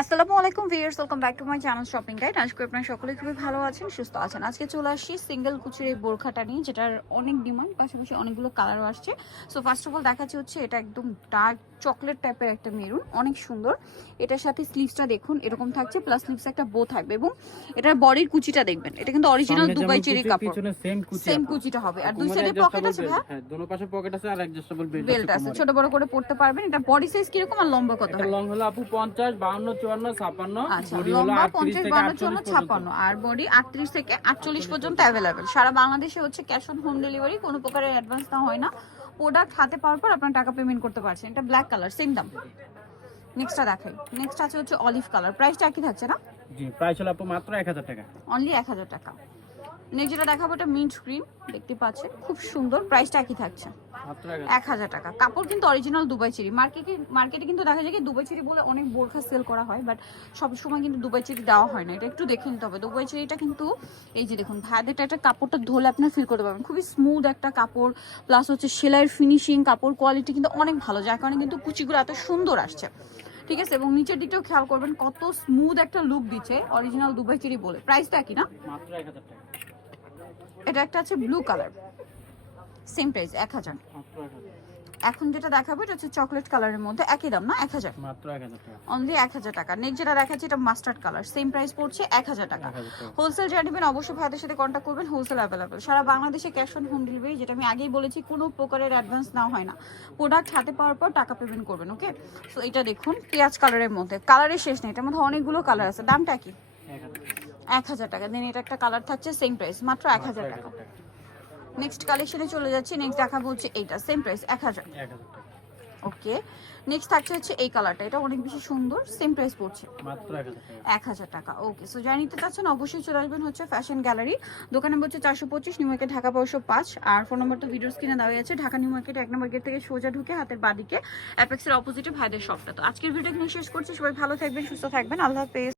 আসসালামু আলাইকুম viewers, welcome back to my channel shopping guide. আজকে আপনারা সকলেই খুবই ভালো আছেন, সুস্থ আছেন। আজকে চলে আসছি সিঙ্গেল কুচির এই বোরখাটা নিয়ে, যেটার অনেক ডিমান্ড, পাশাপাশি অনেকগুলো কালারও আসছে। সো ফার্স্ট অফ অল দেখাচ্ছি হচ্ছে এটা একদম ডার্ক চকলেট টাইপের একটা মেরুন, অনেক সুন্দর। এটার সাথে স্লিভসটা দেখুন এরকম থাকছে, প্লাস স্লিভসে একটা বো থাকবে এবং এটার বডির কুচিটা দেখবেন, এটা কিন্তু অরিজিনাল দুবাই চেরি কাপড়, সেম কুচিটা হবে। আর দুই সাইডে পকেট আছে, ভাই হ্যাঁ দোনো পাশে পকেট আছে আর অ্যাডজাস্টেবল বেল্ট আছে, ছোট বড় করে পড়তে পারবেন। এটা বডি সাইজ কি রকম আর লম্বা কত হয়? লং হলো আপু 50, 52, 54, 56, আচ্ছা, বডি হলো লম্বা 38 50, থেকে 52, 48 56 আর বডি 38 থেকে 48 পর্যন্ত অ্যাভেলেবেল। সারা বাংলাদেশে হচ্ছে ক্যাশ অন হোম ডেলিভারি, কোনো প্রকারের অ্যাডভান্স না হয় না। প্রোডাক্ট হাতে পাওয়ার পর আপনার টাকা পেমেন্ট করতে পারছেন। এটা ব্ল্যাক কালার, সেম দাম। নেক্সটটা দেখাই। নেক্সট আছে হচ্ছে অলিভ কালার, প্রাইসটা কি থাকছে না? জি, প্রাইস হলো আপু মাত্র 1000 টাকা। অনলি 1000 টাকা। নেক্সট যেটা দেখাবো এটা মিন্ট ক্রিম, দেখতে পাচ্ছেন খুব সুন্দর, প্রাইসটা কি থাকছে? মাত্র 1000 টাকা। কাপড় কিন্তু অরিজিনাল দুবাই চেরি। মার্কেটে কিন্তু দেখা যায় কি দুবাই চেরি বলে অনেক বোরখা সেল করা হয়, বাট সবসময় কিন্তু দুবাই চেরি দেওয়া হয় না। এটা একটু দেখে নিতে হবে। দুবাই চেরিটা কিন্তু এই যে দেখুন, ভাইদের একটা কাপড়টা ধরলে আপনার ফিল করতে পারবেন, খুবই স্মুথ একটা কাপড়, প্লাস হচ্ছে সেলাইয়ের ফিনিশিং, কাপড় কোয়ালিটি কিন্তু অনেক ভালো, যার কারণে কিন্তু কুচিগুলো এত সুন্দর আসছে। ঠিক আছে, এবং নিচের দিকটাও খেয়াল করবেন কত স্মুথ একটা লুক দিচ্ছে, অরিজিনাল দুবাই চেরি বলে। প্রাইসটা কি না? মাত্র 1000 টাকা। এটা একটা আছে ব্লু কালার, সেম প্রাইস 1000। মাত্র 1000। এখন যেটা দেখাবো এটা হচ্ছে চকলেট কালারের মধ্যে, একই দাম না? 1000, মাত্র 1000 টাকা। অনলি 1000 টাকা। নেক্সট যেটা দেখাচ্ছি এটা মাস্টার্ড কালার, সেম প্রাইস পড়ছে 1000 টাকা। 1000 টাকা। হোলসেল যারা নেবেন অবশ্যই ভাইদের সাথে কন্ট্যাক্ট করবেন, হোলসেল অ্যাভেলেবল। সারা বাংলাদেশে ক্যাশ অন হোম ডেলিভারি, যেটা আমি আগেই বলেছি, কোনো প্রকারের অ্যাডভান্স নেওয়া হয় না। প্রোডাক্ট হাতে পাওয়ার পর টাকা পেমেন্ট করবেন, ওকে? সো এটা দেখুন পেঁয়াজ কালারের মধ্যে, কালারের শেষ নেই, এটার মধ্যে অনেকগুলো কালার আছে। দামটা কি? 1000 টাকা। দেন এটা একটা কালার থাকছে, সেম প্রাইস, মাত্র 1000 টাকা। নেক্সট কালেকশনে চলে যাচ্ছি। নেক্সট দেখাবো হচ্ছে এইটা, সেম প্রাইস 1000। ওকে, নেক্সট থাকছে হচ্ছে এই কালারটা, এটা অনেক বেশি সুন্দর, সেম প্রাইস পড়ছে মাত্র 1000 টাকা। 1000 টাকা। ওকে, সো যারা নিতে চাচ্ছেন অবশ্যই চলে আসবেন হচ্ছে ফ্যাশন গ্যালারি, দোকান নম্বর হচ্ছে 425, নিউ মার্কেট, ঢাকা 505। আর ফোন নম্বর তো ভিডিও স্ক্রিনে দেওয়া আছে। ঢাকা নিউ মার্কেট 1 নম্বর গেট থেকে সোজা ঢুকে হাতের বাদিকে অ্যাপেক্সের অপোজিটে ভাইদের শপটা। তো আজকের ভিডিও এখানে শেষ করছি। সবাই ভালো থাকবেন, সুস্থ থাকবেন, আল্লাহ হাফেজ।